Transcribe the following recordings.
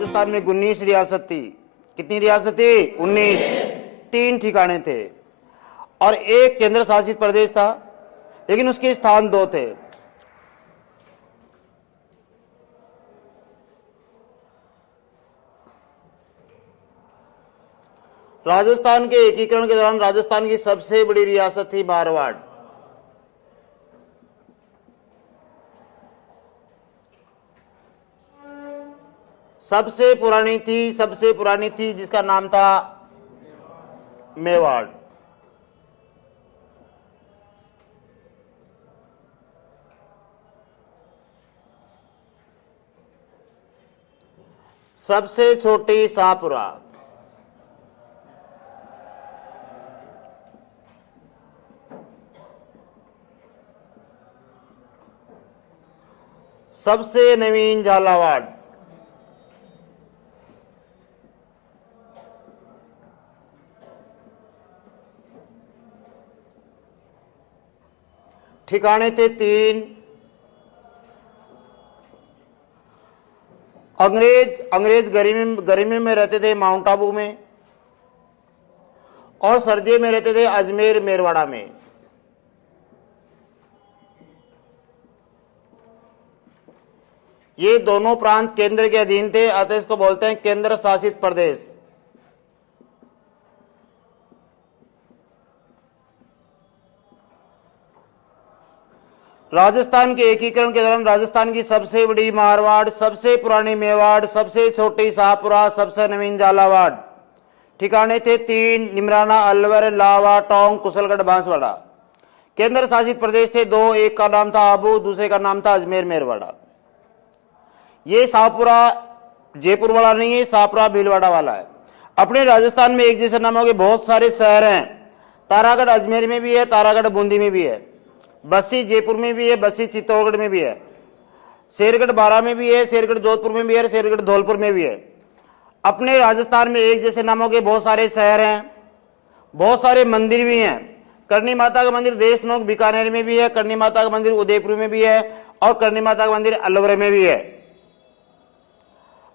राजस्थान में 19 रियासत थी। कितनी रियासत थी? 19। 3 ठिकाने थे और एक केंद्र शासित प्रदेश था, लेकिन उसके स्थान 2 थे। राजस्थान के एकीकरण के दौरान राजस्थान की सबसे बड़ी रियासत थी मारवाड़। सबसे पुरानी थी जिसका नाम था मेवाड़। सबसे छोटी शाहपुरा। सबसे नवीन झालावाड़। ठिकाने थे 3। अंग्रेज गर्मी में रहते थे माउंट आबू में, और सर्दियों में रहते थे अजमेर मेरवाड़ा में। ये दोनों प्रांत केंद्र के अधीन थे, अतः इसको बोलते हैं केंद्र शासित प्रदेश। राजस्थान के एकीकरण के दौरान राजस्थान की सबसे बड़ी मारवाड़, सबसे पुरानी मेवाड़, सबसे छोटी शाहपुरा, सबसे नवीन झालावाड़। ठिकाने थे 3: निमराना, अलवर, लावा, टोंक, कुशलगढ़, बांसवाड़ा। केंद्र शासित प्रदेश थे 2, एक का नाम था आबू, दूसरे का नाम था अजमेर मेरवाड़ा। ये शाहपुरा जयपुर वाला नहीं है, शाहपुरा भीलवाड़ा वाला है। अपने राजस्थान में एक जैसे नामों के बहुत सारे शहर हैं। तारागढ़ अजमेर में भी है, तारागढ़ बूंदी में भी है, बस्सी जयपुर में भी है, बस्सी चित्तौड़गढ़ में भी है, शेरगढ़ बारा में भी है, शेरगढ़ जोधपुर में भी है, शेरगढ़ धौलपुर में भी है। अपने राजस्थान में एक जैसे नामों के बहुत सारे शहर हैं, बहुत सारे मंदिर भी हैं। करणी माता का मंदिर देशनोक बीकानेर में भी है, करणी माता का मंदिर उदयपुर में भी है, और करणी माता का मंदिर अलवर में भी है।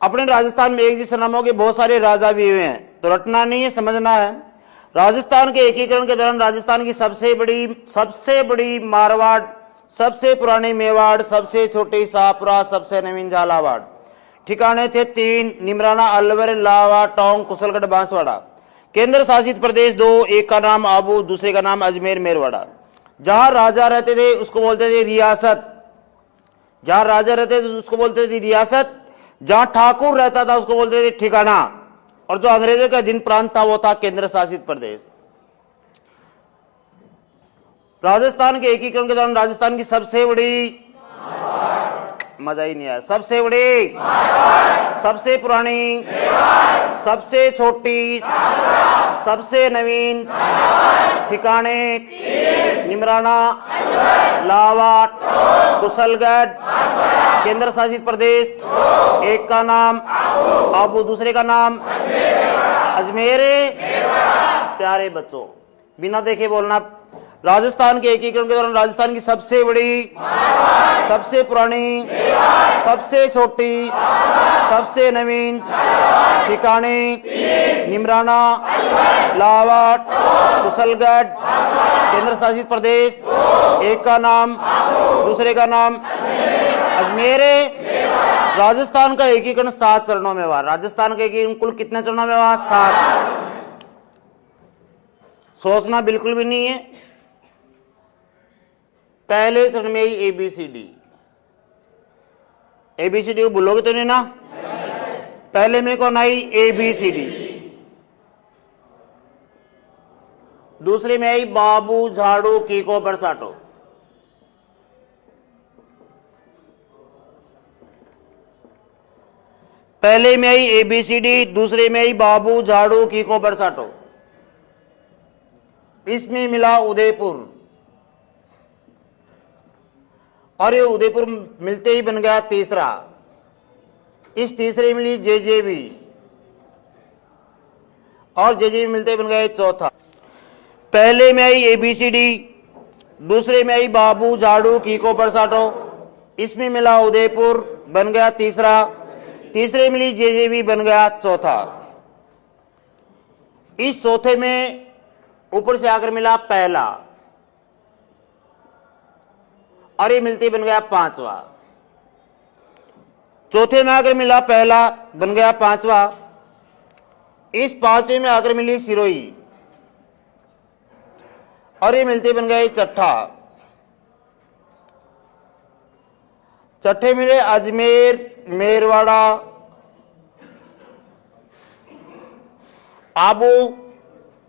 अपने राजस्थान में एक जैसे नामों के बहुत सारे राजा भी हुए हैं, तो रटना नहीं है, समझना है। राजस्थान के एकीकरण के दौरान राजस्थान की सबसे बड़ी मारवाड़, सबसे पुरानी मेवाड़, सबसे छोटी शाहपुरा, सबसे नवीन झालावाड़। ठिकाने थे 3: निमराना, अलवर, लावा, टोंक, कुशलगढ़, बांसवाड़ा। केंद्र शासित प्रदेश 2, एक का नाम आबू, दूसरे का नाम अजमेर मेरवाड़ा। जहां राजा रहते थे उसको बोलते थे रियासत, जहां राजा रहते थे उसको बोलते थे रियासत, जहां ठाकुर रहता था उसको बोलते थे ठिकाना, और जो अंग्रेजों का अधीन प्रांत था वो था केंद्र शासित प्रदेश। राजस्थान के एकीकरण के दौरान राजस्थान की सबसे बड़ी, मजा ही नहीं आया, सबसे बड़ी, सबसे पुरानी, सबसे छोटी, सबसे नवीन। ठिकाने निमराना, लावा, कुशलगढ़। केंद्र शासित प्रदेश, एक का नाम आबू, दूसरे का नाम अजमेर। प्यारे बच्चों, बिना देखे बोलना। राजस्थान के एकीकरण के दौरान राजस्थान की सबसे बड़ी, सबसे पुरानी, सबसे छोटी, सबसे नवीन। ठिकाने निमराना, लावा, कुशलगढ़। केंद्र शासित प्रदेश, एक का नाम, दूसरे का नाम अजमेर। राजस्थान का एकीकरण 7 चरणों में हुआ। राजस्थान का एकीकरण कुल कितने चरणों में हुआ? 7। सोचना बिल्कुल भी नहीं है। पहले चरण में ही ABCD, ABCD को भूलोगे तो नहीं ना? पहले में कौन आई? ABCD। दूसरे में आई बाबू, झाड़ू, कीको, बरसाटो। पहले में आई ABCD, दूसरे में आई बाबू, झाड़ू, कीको, बरसाटो। इसमें मिला उदयपुर, और ये उदयपुर मिलते ही बन गया तीसरा। इस तीसरे मिली JJB, और JJB मिलते ही बन गया चौथा। पहले में आई ABCD, दूसरे में आई बाबू, झाड़ू, कीको, बरसाटो। इसमें मिला उदयपुर, बन गया तीसरा। तीसरे मिली जेजेबी बन गया चौथा। इस चौथे में ऊपर से आकर मिला पहला और ये मिलते बन गया पांचवा। चौथे में आकर मिला पहला बन गया पांचवा। इस पांचवे में आकर मिली सिरोही और ये मिलते बन गया छठा। छठे मिले अजमेर, मेरवाड़ा, आबू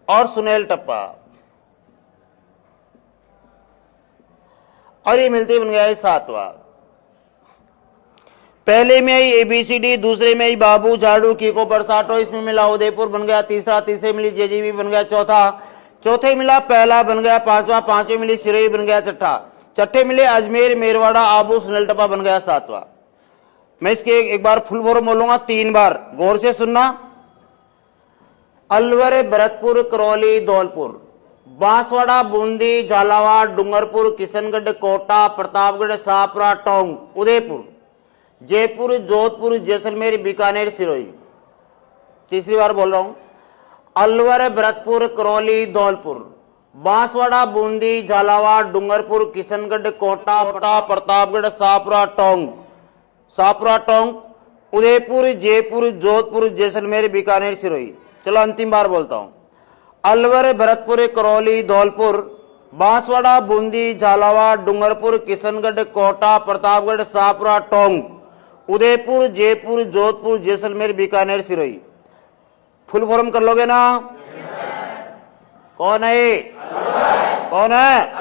और सुनेल टप्पा और ये मिलते बन गया सातवां। पहले में आई ABCD, दूसरे में आई बाबू, झाड़ू, कीको, बरसाटो, इसमें मिला उदयपुर बन गया तीसरा। तीसरे मिली जेजीबी बन गया चौथा। चौथे मिला पहला बन गया पांचवा। पांचवे मिली सिरोही बन गया छठा। छठे मिले अजमेर, मेरवाड़ा, आबू, सुनेल टप्पा बन गया सातवां। मैं इसके एक बार फुल फॉर्म बोलूंगा, 3 बार गौर से सुनना। अलवर, भरतपुर, करौली, धौलपुर, बांसवाड़ा, बूंदी, झालावाड़, डूंगरपुर, किशनगढ़, कोटा, प्रतापगढ़, शाहपुरा, टोंक, उदयपुर, जयपुर, जोधपुर, जैसलमेर, बीकानेर, सिरोही। तीसरी बार बोल रहा हूं, अलवर, भरतपुर, करौली, धौलपुर, बांसवाड़ा, बूंदी, झालावाड़, डूंगरपुर, किशनगढ़, कोटा, प्रतापगढ़, शाहपुरा, टोंक, उदयपुर, जयपुर, जोधपुर, जैसलमेर, बीकानेर, सिरोही। चलो अंतिम बार बोलता हूं, अलवर, भरतपुर, करौली, धौलपुर, बांसवाड़ा, बूंदी, झालावाड़, डूंगरपुर, किशनगढ़, कोटा, प्रतापगढ़, शाहपुरा, टोंक, उदयपुर, जयपुर, जोधपुर, जैसलमेर, बीकानेर, सिरोही। फुल फॉर्म कर लोगे ना? कौन है? कौन है?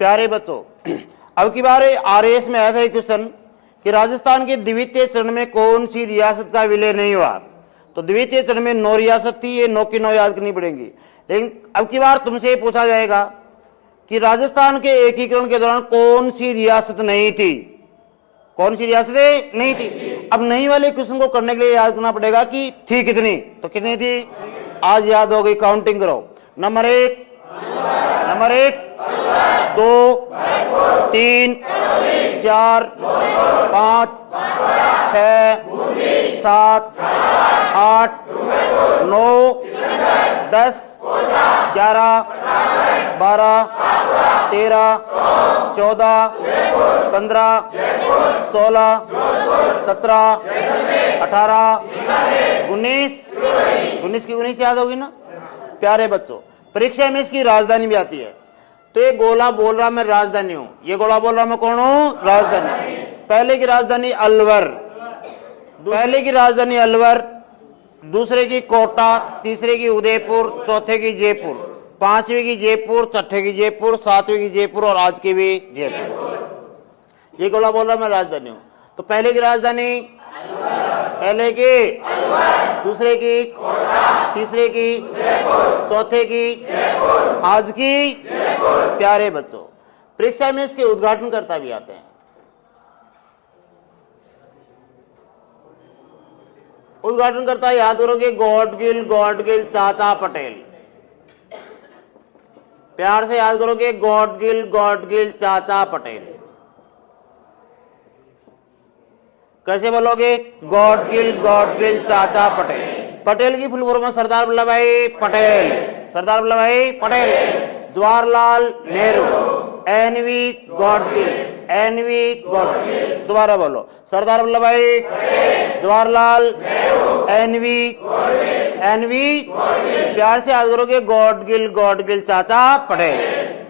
प्यारे बच्चों, अब की बार RAS में आया था क्वेश्चन कि राजस्थान के द्वितीय चरण में कौन सी रियासत का विलय नहीं हुआ। तो द्वितीय चरण में 9 रियासत थी, ये 9 की 9 याद करनी पड़ेंगी। लेकिन अब की बार तुमसे पूछा जाएगा कि राजस्थान के एकीकरण के दौरान कौन सी रियासत नहीं थी, कौन सी रियासतें नहीं थी। अब नहीं वाले क्वेश्चन को करने के लिए याद करना पड़ेगा कि थी कितनी। तो कितनी थी आज याद हो गई, काउंटिंग करो। नंबर 1, 2, 3, 4, 5, 6, 7, 8, 9, 10, 11, 12, 13, 14, 15, 16, 17, 18, 19 की 19 याद होगी ना प्यारे बच्चों। परीक्षा में इसकी राजधानी भी आती है। तो ये गोला बोल रहा मैं राजधानी हूं, ये गोला बोल रहा मैं कौन हूं? राजधानी। पहले की राजधानी अलवर, दूसरे की कोटा, तीसरे की उदयपुर, चौथे की जयपुर, पांचवी की जयपुर, छठे की जयपुर, सातवीं की जयपुर और आज की भी जयपुर। ये गोला बोल रहा मैं राजधानी हूं। तो पहले की राजधानी, पहले की, दूसरे की, तीसरे की, चौथे की, आज की। प्यारे बच्चों, परीक्षा में इसके उद्घाटन करता भी आते हैं। उद्घाटन करता याद करोगे, गॉडगिल, चाचा पटेल। प्यार से याद करोगे, गॉडगिल, चाचा पटेल। कैसे बोलोगे? गॉडगिल, चाचा पटेल। पटेल की फुल फॉर्म सरदार वल्लभ भाई पटेल, जवाहरलाल नेहरू, NV गॉडगिल। दोबारा बोलो, सरदार वल्लभ भाई, जवाहरलाल, NV। प्यार से याद करोगे, गॉडगिल, चाचा पटेल।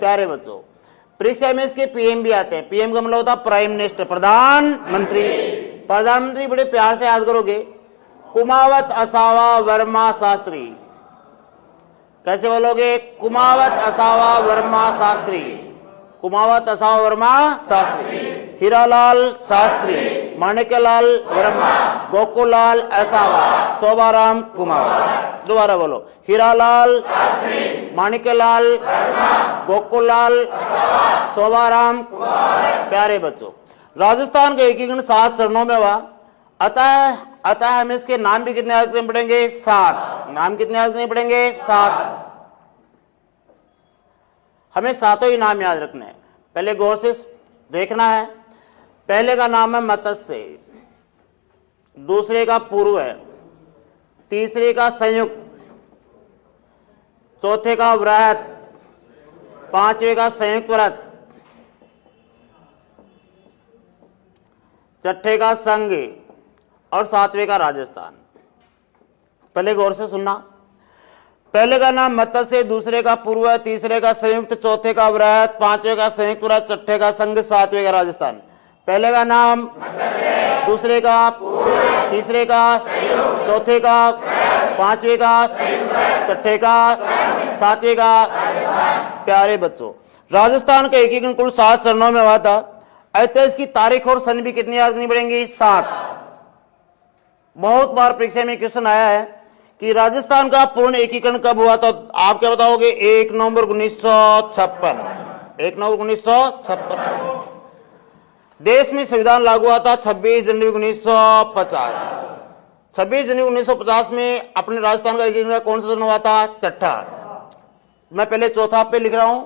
प्यारे बच्चों, परीक्षा में इसके PM भी आते हैं। PM का मतलब होता है प्राइम मिनिस्टर, प्रधानमंत्री। बड़े प्यार से याद करोगे, कुमावत असावा वर्मा शास्त्री। कैसे बोलोगे? कुमावत असावा वर्मा शास्त्री, हीरालाल शास्त्री, माणिक्यलाल वर्मा, गोकुलाल असावा, शोभाराम कुमावत। दोबारा बोलो, हीरालाल शास्त्री, माणिक्यलाल वर्मा, गोकुलाल, शोभाराम, प्यारे बच्चों, राजस्थान का एकीकरण 7 चरणों में हुआ। अतः हमें इसके नाम भी कितने याद करने पड़ेंगे? 7। नाम कितने याद करने पड़ेंगे? 7। हमें 7 ही नाम याद रखने हैं। पहले गौर से देखना है। पहले का नाम है मत्स्य, दूसरे का पूर्व है, तीसरे का संयुक्त, चौथे का वृहत, पांचवे का संयुक्त वृहत, छठे का संघ और सातवें का राजस्थान। पहले गौर से सुनना। पहले का नाम मत्स्य, दूसरे का पूर्व, तीसरे का संयुक्त, चौथे का वृहत, पांचवे का संयुक्त वृहत, छठे का संघ, सातवें का राजस्थान। पहले का नाम, दूसरे का, तीसरे का, चौथे का, पांचवे का, छठे का, सातवें का। प्यारे बच्चों, राजस्थान का एकीकरण कुल 7 चरणों में हुआ था। अतः इसकी तारीख और सन भी कितनी याद करनी पड़ेंगी? 7। बहुत बार परीक्षा में क्वेश्चन आया है कि राजस्थान का पूर्ण एकीकरण कब हुआ? तो आप क्या बताओगे? 1 नवंबर 1956। 1 नवंबर 1956। देश में संविधान लागू हुआ था 26 जनवरी 1950। 26 जनवरी 1950 में अपने राजस्थान का एकीकरण कौन सा दिन हुआ था? छठा। मैं पहले चौथा पे लिख रहा हूं।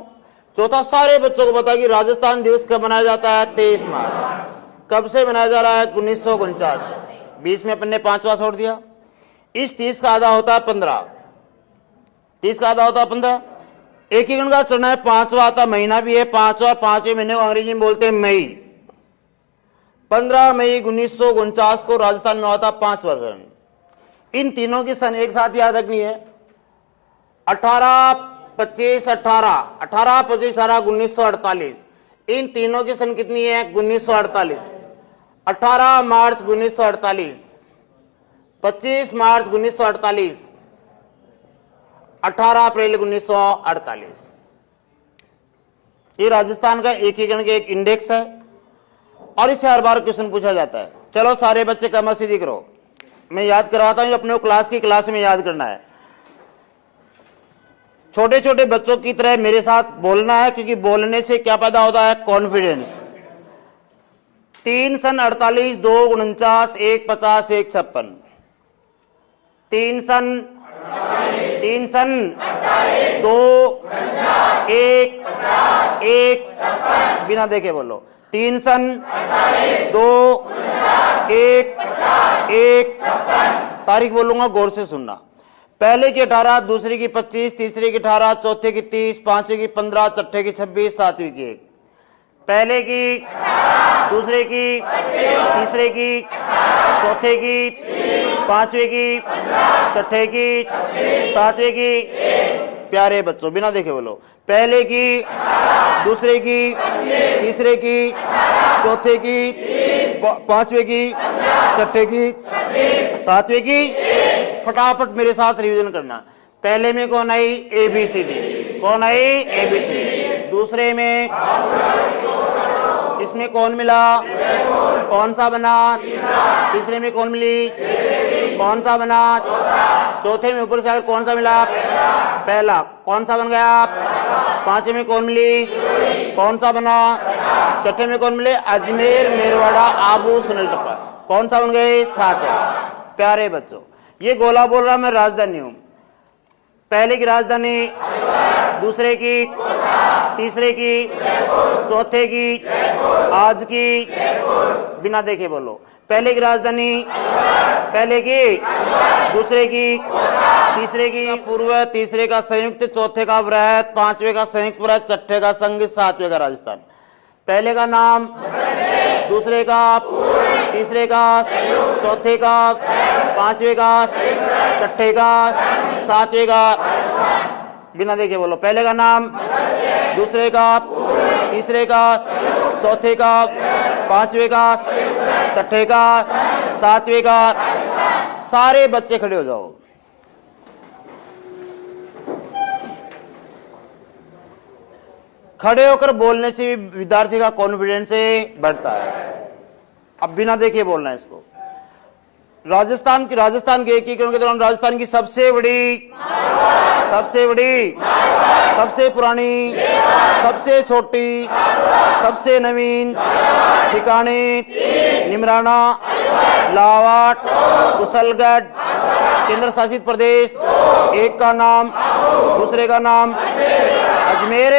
चौथा सारे बच्चों को पता कि राजस्थान दिवस कब मनाया जाता है? 23 मार्च। कब से मनाया जा रहा है? 1949 से। बीच में अपन ने 5वां छोड़ दिया। इस 30 का आधा होता है 15। 30 का आधा होता है 15। एकीकरण का चरण है 5वां, आता महीना भी है 5वां। 5वें महीने को अंग्रेजी में बोलते हैं मई। 15 मई 1949 को राजस्थान में हुआ था 5वां चरण। इन तीनों की सन एक साथ याद रखनी है। 18, 25, 18, 18, 25, 18, 1948। इन तीनों की सन कितनी है? 1948। 18 मार्च 1948, 25 मार्च 1948, 18 अप्रैल 1948। ये राजस्थान का एकीकरण का एक इंडेक्स है और इससे हर बार क्वेश्चन पूछा जाता है। चलो सारे बच्चे कम सीधी करो, मैं याद करवाता हूं। अपने क्लास में याद करना है। छोटे छोटे बच्चों की तरह मेरे साथ बोलना है, क्योंकि बोलने से क्या पैदा होता है? कॉन्फिडेंस। 3 सन 48, 2 49, 1 50, 1 56। 3 सन 2 1 1 बिना देखे बोलो। 3 सन 2 1 1। तारीख बोलूंगा, गौर से सुनना। पहले की 18, दूसरे की 25, तीसरे की 18, चौथे की 30, पांचवे की 15, छठे की 26, सातवीं की 1। पहले की, दूसरे की, तीसरे की, चौथे की, पांचवे की, छठे की, सातवें की। प्यारे बच्चों बिना देखे बोलो। पहले की, दूसरे की, तीसरे की, चौथे की, पांचवे की, छठे की, सातवें की। फटाफट मेरे साथ रिवीजन करना। पहले में कौन आई? ABCD। कौन आई? ABCD। दूसरे में इसमें कौन मिला? कौन सा बना? तीसरे में कौन मिली? कौन सा बना? चौथे में ऊपर से अगर कौन सा मिला? पहला। कौन सा बन गया? पांचवे में कौन मिली? कौन सा बना? छठे में कौन मिले? अजमेर, मेरवाड़ा, आबू, सुनील टप्पा। कौन सा बन गए? 7। प्यारे बच्चों, ये गोला बोल रहा मैं राजधानी हूं। पहले की राजधानी, दूसरे की, तीसरे की, चौथे की, आज की। बिना देखे बोलो। पहले की राजधानी, पहले की, दूसरे की, तीसरे की, पूर्व, तीसरे का संयुक्त, चौथे का वृहत, पांचवे का संयुक्त वृहत, छठे का संघ, सातवें का राजस्थान। पहले का नाम, दूसरे का, तीसरे का, चौथे का, पांचवे का, छठे का, सातवें का। बिना देखे बोलो। पहले का नाम, दूसरे का, तीसरे का, चौथे का, पांचवे का, छठे का, सातवें का। सारे बच्चे खड़े हो जाओ। खड़े होकर बोलने से विद्यार्थी का कॉन्फिडेंस बढ़ता है। अब बिना देखे बोलना है इसको। राजस्थान के एकीकरण के दौरान राजस्थान की सबसे बड़ी सबसे बड़ी, सबसे पुरानी, सबसे छोटी, सबसे नवीन ठिकाने निमराना, लावाट, कुशलगढ़, केंद्र शासित प्रदेश, एक का नाम दूसरे का नाम अजमेर।